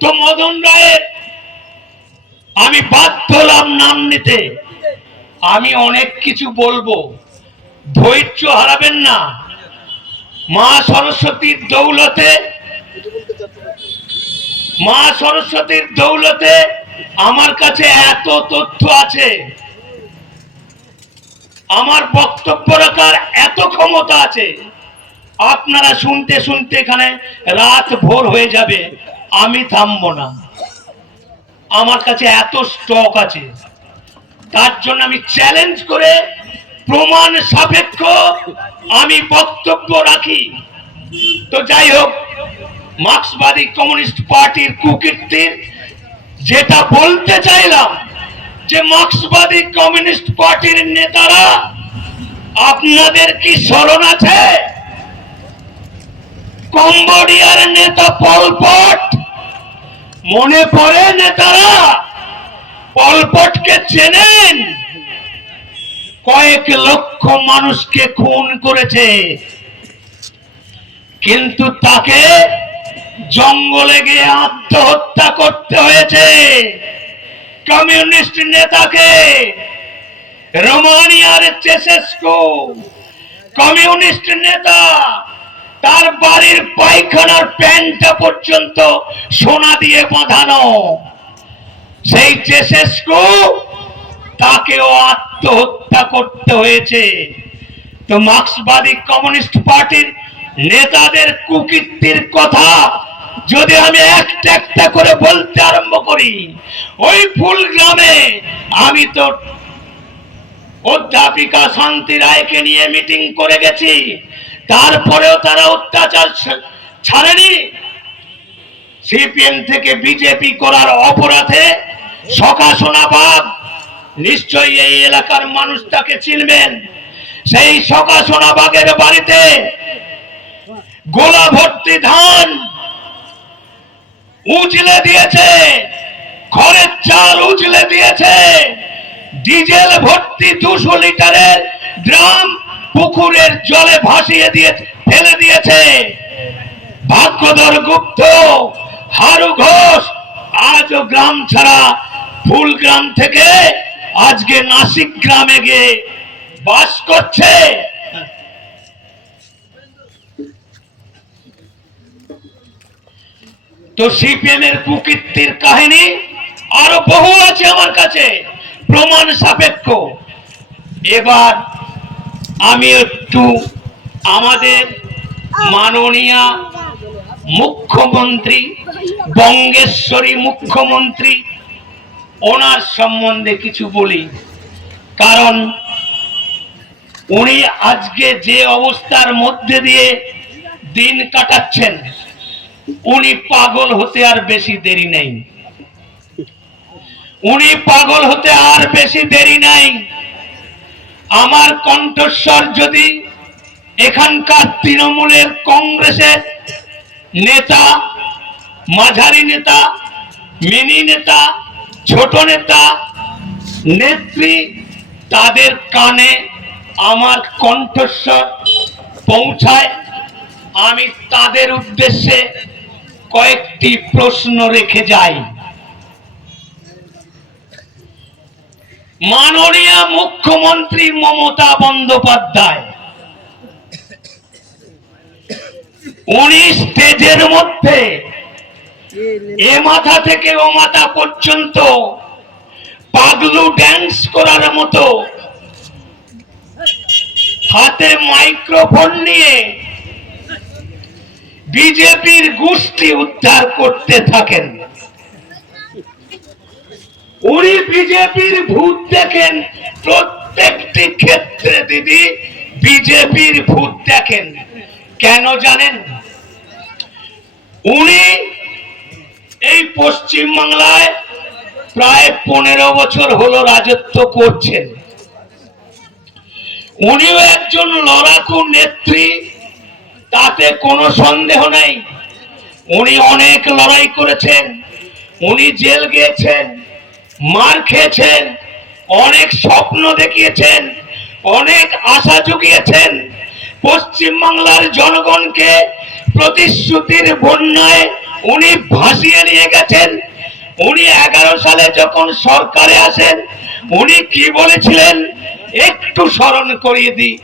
তো মদন রায়ের আমি বাধ্য হলাম নাম নিতে। আমি অনেক কিছু বলবো, ধৈর্য হারাবেন না। মা সরস্বতীর দৌলতে, মা সরস্বতীর দৌলতে আমার কাছে এত তথ্য আছে, আমার বক্তব্য রাখার এত ক্ষমতা আছে, আপনারা শুনতে শুনতে এখানে রাত ভোর হয়ে যাবে, আমি থামবো না। আমার কাছে এত স্টক আছে, তার জন্য আমি চ্যালেঞ্জ করে প্রমাণ সাপেক্ষ আমি বক্তব্য রাখি। তো যাই হোক, মার্ক্সবাদী কমিউনিস্ট পার্টির কুকীর্তির যেটা বলতে চাইলাম, যে মার্ক্সবাদী কমিউনিস্ট পার্টির নেতারা, আপনাদের কি স্মরণ আছে কম্বোডিয়ার নেতা পল পট? মনে পড়ে নেতারা? পল পটকে চেনেন? কয়েক লক্ষ মানুষকে খুন করেছে, কিন্তু তাকে জঙ্গলে গিয়ে আত্মহত্যা করতে হয়েছে। কমিউনিস্ট নেতাকে, রোমানিয়ার চেসেস্কু কমিউনিস্ট নেতা, তার বাড়ির পায়খানার প্যান্টটা পর্যন্ত সোনা দিয়ে বাঁধানো। সেই চেসেস্কু, তাকেও আত্মহত্যা করতে হয়েছে। তো মার্ক্সবাদী কমিউনিস্ট পার্টির নেতাদের কুকীর্তির কথা যদি আমি একটা একটা করে বলতে আরম্ভ করি, ওই ফুলগ্রামে আমি তো অধ্যাপিকা শান্তি রায়কে নিয়ে মিটিং করে গেছি, তারপরেও তারা অত্যাচার ছাড়েনি। সিপিএম থেকে বিজেপি করার অপরাধে সকাশোনাবাগ, নিশ্চয়ই এই এলাকার মানুষ তাকে চিনবেন। সেই সকাশোনাবাগের বাড়িতে গোলা ভর্তি ধান উজলে দিয়েছে, ঘরের চাল উজলে দিয়েছে, ডিজেল ভর্তি 200 লিটারের ড্রাম পুকুরের জলে ভাসিয়ে দিয়ে ফেলে দিয়েছে। ভাগ্যধর গুপ্ত, হারু ঘোষ আজও গ্রাম ছাড়া ফুলগ্রাম থেকে আজকে নাসিক গ্রামে গিয়ে বাস করছে। তো সিপিএম এর কুকীর্তির কাহিনী আরো বহু আছে আমার কাছে, প্রমাণ সাপেক্ষ। এবার আমি একটু আমাদের মাননীয় মুখ্যমন্ত্রী, বঙ্গেশ্বরী মুখ্যমন্ত্রী, ওনার সম্বন্ধে কিছু বলি। কারণ উনি আজকে যে অবস্থার মধ্যে দিয়ে দিন কাটাচ্ছেন, উনি পাগল হতে আর বেশি দেরি নেই। উনি পাগল হতে আর বেশি দেরি নাই। আমার কণ্ঠস্বর যদি এখানকার তৃণমূলের কংগ্রেসের নেতা, মাঝারি নেতা, মিনি নেতা, ছোট নেতা, নেত্রী, তাদের কানে আমার কণ্ঠস্বর পৌঁছায়, আমি তাদের উদ্দেশ্যে কয়েকটি প্রশ্ন রেখে যাই। মাননীয় মুখ্যমন্ত্রী মমতা বন্দ্যোপাধ্যায়, উনি স্টেজের মধ্যে এ মাথা থেকে ও মাথা পর্যন্ত পাগলু ড্যান্স করার মতো হাতে মাইক্রোফোন নিয়ে বিজেপির গোষ্ঠী উদ্ধার করতে থাকেন। উনি বিজেপির ভূত দেখেন, প্রত্যেকটি ক্ষেত্রে দিদি বিজেপির ভূত দেখেন। কেন জানেন? উনি এই পশ্চিম বাংলায় প্রায় 15 বছর হলো রাজত্ব করছেন। উনিও একজন লড়াকু নেত্রী, তাতে কোনো সন্দেহ নেই। উনি অনেক লড়াই করেছেন, উনি জেল গিয়েছেন, মার খেয়েছেন, অনেক স্বপ্ন দেখিয়েছেন, অনেক আশা জুগিয়েছেন। পশ্চিম বাংলার জনগণকে প্রতিশ্রুতির বন্যায় উনি ভাসিয়ে নিয়ে গেছেন। উনি 11 সালে যখন সরকারে আসেন, উনি কি বলেছিলেন একটু স্মরণ করিয়ে দিই।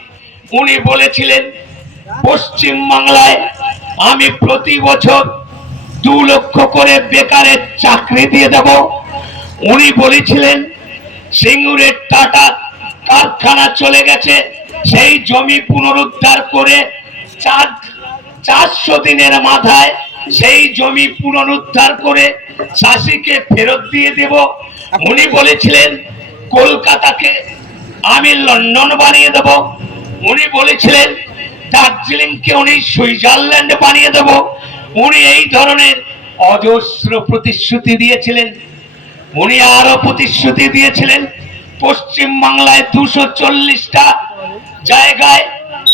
উনি বলেছিলেন পশ্চিম বাংলায় আমি প্রতি বছর 2 লক্ষ করে বেকারের চাকরি দিয়ে দেব। উনি বলেছিলেন সিঙ্গুরের টাটা কারখানা চলে গেছে, সেই জমি পুনরুদ্ধার করে 400 দিনের মাথায় সেই জমি পুনরুদ্ধার করে চাষিকে ফেরত দিয়ে দেব। উনি বলেছিলেন কলকাতাকে আমি লন্ডন বানিয়ে দেব। উনি বলেছিলেন দার্জিলিংকে উনি সুইজারল্যান্ড বানিয়ে দেব। উনি এই ধরনের অজস্র প্রতিশ্রুতি দিয়েছিলেন। উনি আরো প্রতিশ্রুতি দিয়েছিলেন পশ্চিম বাংলায় 240টা জায়গায়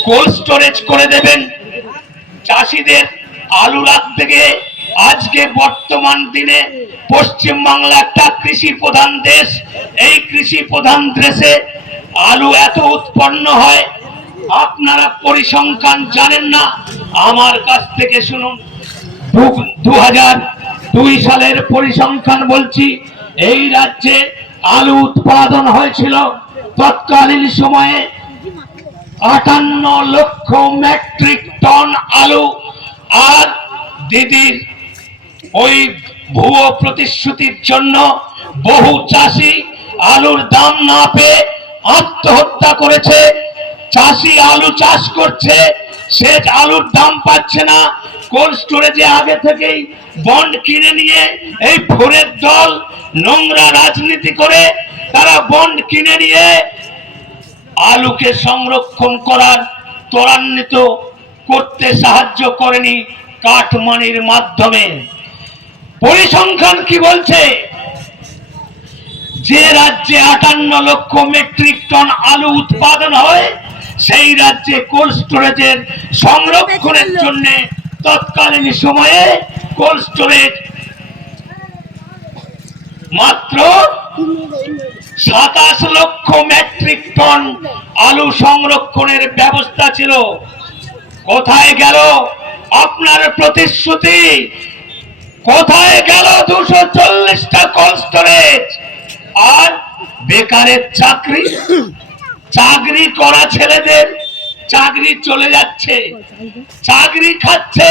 কোল্ড স্টোরেজ করে দেবেন। চাষিদের আলু রাখতে গিয়ে আজকে বর্তমান দিনে পশ্চিম বাংলা একটা কৃষি প্রধান দেশ। এই কৃষি প্রধান দেশে আলু এত উৎপন্ন হয়, আপনারা পরিসংখ্যান জানেন না, আমার কাছ থেকে শুনুন। 2002 সালের পরিসংখ্যান বলছি, এই রাজ্যে আলু উৎপাদন হয়েছিল তৎকালীন সময়ে 58 লক্ষ মেট্রিক টন আলু। আর দিদির ওই ভুয়ো প্রতিশ্রুতির জন্য বহু চাষি আলুর দাম না পেয়ে আত্মহত্যা করেছে। চাষি আলু চাষ করছে, সে আলুর দাম পাচ্ছে না, কোল্ড স্টোরেজে আগে থেকেই বন্ড কিনে নিয়ে এই ভোরের দল নোংরা রাজনীতি করে তারা বন্ড কিনে নিয়ে আলুকে সংরক্ষণ করার ত্বরান্বিত করতে সাহায্য করেনি কাঠমানির মাধ্যমে। পরিসংখ্যান কি বলছে? যে রাজ্যে 58 লক্ষ মেট্রিক টন আলু উৎপাদন হয়, সেই রাজ্যে কোল্ড স্টোরেজের সংরক্ষণের জন্য তৎকালীন সময়ে কোল্ড স্টোরেজ মাত্র 27 লক্ষ মেট্রিক টন আলু সংরক্ষণের ব্যবস্থা ছিল। কোথায় গেল আপনার প্রতিশ্রুতি? কোথায় গেল 240টা কোল্ড স্টোরেজ? আর বেকারের চাকরি, চাকরি করা ছেলেদের চাকরি চলে যাচ্ছে, চাকরি খাচ্ছে,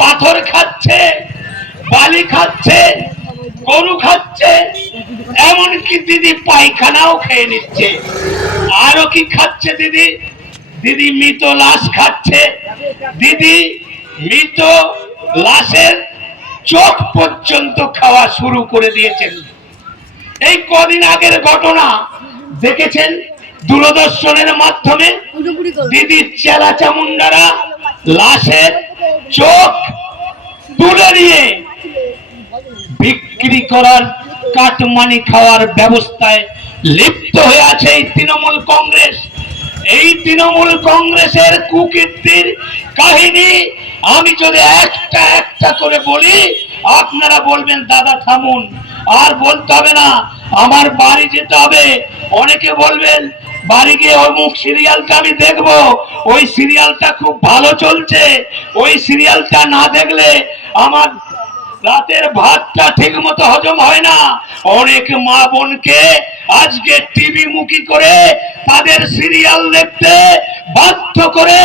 পাথর খাচ্ছে, বালি খাচ্ছে, গরু খাচ্ছে, এমনকি দিদি পায়খানাও খেয়ে নিচ্ছে। আরো কি খাচ্ছে দিদি? দিদি মৃত লাশ খাচ্ছে। দিদি মৃত লাশের চোখ পর্যন্ত খাওয়া শুরু করে দিয়েছেন। এই কদিন আগের ঘটনা দেখেছেন দূরদর্শনের মাধ্যমে, দিদির চেলা চামুন্ডারা লাশের চোখ তুলে নিয়ে বিক্রি করার কাটমানি খাওয়ার ব্যবস্থায় লিপ্ত হয়ে আছে এই তৃণমূল কংগ্রেস। এই তৃণমূল কংগ্রেসের কুকীর্তির কাহিনী আমি যদি একটা একটা করে বলি, আপনারা বলবেন দাদা থামুন, আর বলতে হবে না, আমার বাড়ি যেতে হবে। অনেকে বলবেন বাড়ি গিয়ে অমুক সিরিয়ালটা আমি দেখবো, ওই সিরিয়ালটা খুব ভালো চলছে, ওই সিরিয়ালটা না দেখলে আমার রাতের ভাতটা ঠিক মতো হজম হয় না। অনেক মা বোনকে আজকে টিভি মুখী করে তাদের সিরিয়াল দেখতে বাধ্য করে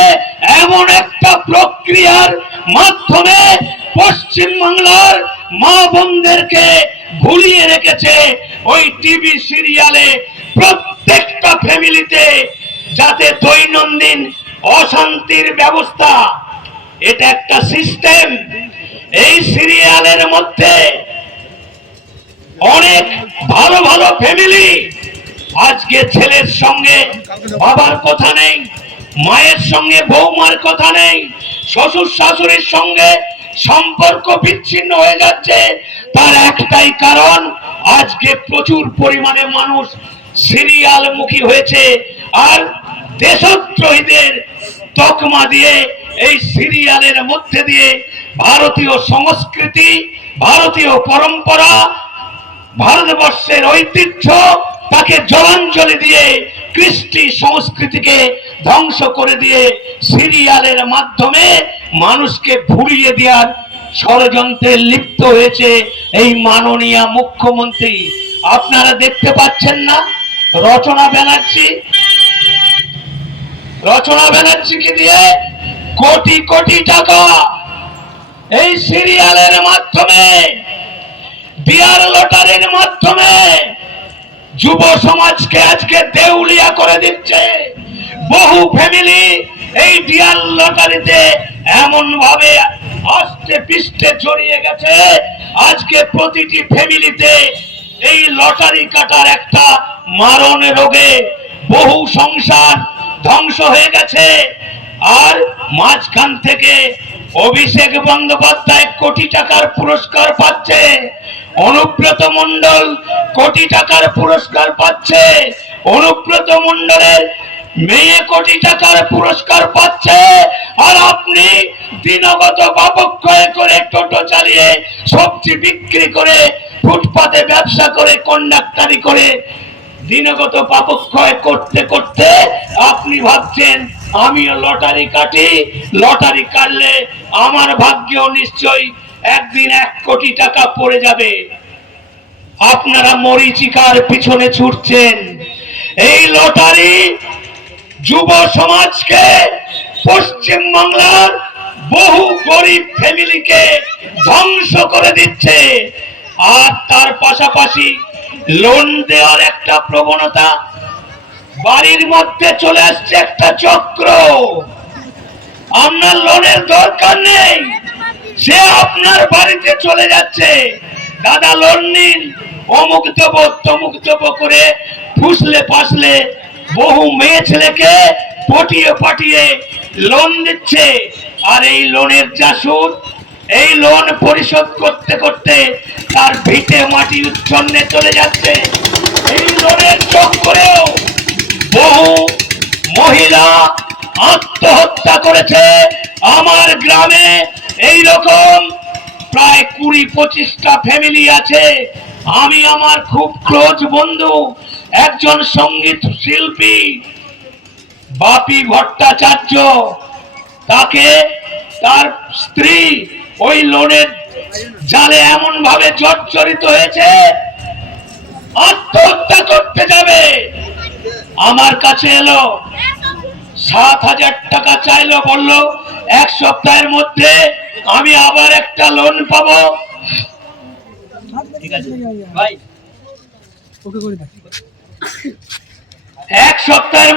এমন একটা প্রক্রিয়ার মাধ্যমে পশ্চিমবাংলার মা বোনদেরকে ভুলিয়ে রেখেছে ওই টিভি সিরিয়ালে। প্রত্যেকটা ফ্যামিলিতে যাতে দৈনন্দিন অশান্তির ব্যবস্থা, এটা একটা সিস্টেম। এই সিরিয়ালের মধ্যে অনেক ভালো ভালো ফ্যামিলি, আজকে ছেলের সঙ্গে বাবার কথা নেই, মায়ের সঙ্গে বৌমার কথা নেই, শ্বশুর শাশুড়ির সঙ্গে সম্পর্ক বিচ্ছিন্ন হয়ে যাচ্ছে। তার একটাই কারণ, আজকে প্রচুর পরিমাণে মানুষ সিরিয়াল মুখী হয়েছে, আর দেশদ্রোহীদের তকমা দিয়ে এই সিরিয়ালের মধ্যে দিয়ে ভারতীয় সংস্কৃতি, ভারতীয় পরম্পরা, ভারতবর্ষের ঐতিহ্য তাকে জলাঞ্জলি দিয়ে কৃষ্টি সংস্কৃতিকে ধ্বংস করে দিয়ে সিরিয়ালের মাধ্যমে মানুষকে ভুলিয়ে দেওয়ার ষড়যন্ত্রে লিপ্ত হয়েছে এই মাননীয় মুখ্যমন্ত্রী। আপনারা দেখতে পাচ্ছেন না, রচনা ব্যানার্জিকে দিয়ে কোটি কোটি টাকা এই সিরিয়ালের মাধ্যমে, বিয়ার লটারির মাধ্যমে যুব সমাজকে আজকে দেউলিয়া করে দিচ্ছে। বহু ফ্যামিলি এই ডিয়ার লটারিতে এমন ভাবে আস্তে পিষ্টে জড়িয়ে গেছে, আজকে প্রতিটি ফ্যামিলিতে এই লটারি কাটার একটা মারণ রোগে বহু সংসার ধ্বংস হয়ে গেছে। আর মাঝখান থেকে অভিষেক বন্দ্যোপাধ্যায় কোটি টাকার পুরস্কার পাচ্ছে, অনুব্রত মণ্ডল কোটি টাকার পুরস্কার পাচ্ছে, অনুব্রত মণ্ডলের মেয়ে কোটি টাকার পুরস্কার পাচ্ছে। আর আপনি দিনগত বাবক্ষয় করে টোটো চালিয়ে সবজি বিক্রি করে ফুটপাতে ব্যবসা করে কন্ডাক্টারি করে দিনগত পাপক্ষয় করতে করতে আপনি ভাবছেন আমিও লটারি কাটি, লটারি কাটলে আমার ভাগ্যেও নিশ্চয়ই একদিন 1 কোটি টাকা পড়ে যাবে। আপনারা মরীচিকার পিছনে ছুটছেন। এই লটারি যুব সমাজকে, পশ্চিম বাংলার বহু গরিব ফ্যামিলিকে ধ্বংস করে দিচ্ছে। আর তার পাশাপাশি লোন দেওয়ার একটা প্রবণতা, বাড়ির মধ্যে চলে আসছে একটা চক্র। আপনার লোনের দরকার নেই, সে আপনার বাড়িতে চলে যাচ্ছে, দাদা লোন নিন, অমুক দেবো তমুক দেবো করে ফুসলে ফাসলে বহু মেয়ে ছেলেকে পটিয়ে পাঠিয়ে লোন দিচ্ছে। আর এই লোনের যা সুদ, এই লোন পরিশোধ করতে করতে তার ভিটে মাটি উচ্ছন্নে চলে যাচ্ছে। এই লোনের চক্করেও বহু মহিলা আত্মহত্যা করেছে। আমার গ্রামে এই রকম প্রায় 20-25টা ফ্যামিলি আছে। আমি আমার খুব ক্লোজ বন্ধু একজন সঙ্গীত শিল্পী বাপি ভট্টাচার্য, তাকে তার স্ত্রী ওই লোনের জালে এমন ভাবে জর্জরিত হয়েছে, আত্মহত্যা করতে যাবে, আমার কাছে এলো, 7,000 টাকা চাইলো, বললো 1 সপ্তাহের মধ্যে আমি আবার একটা লোন পাবো। ঠিক আছে ভাই, 1 সপ্তাহের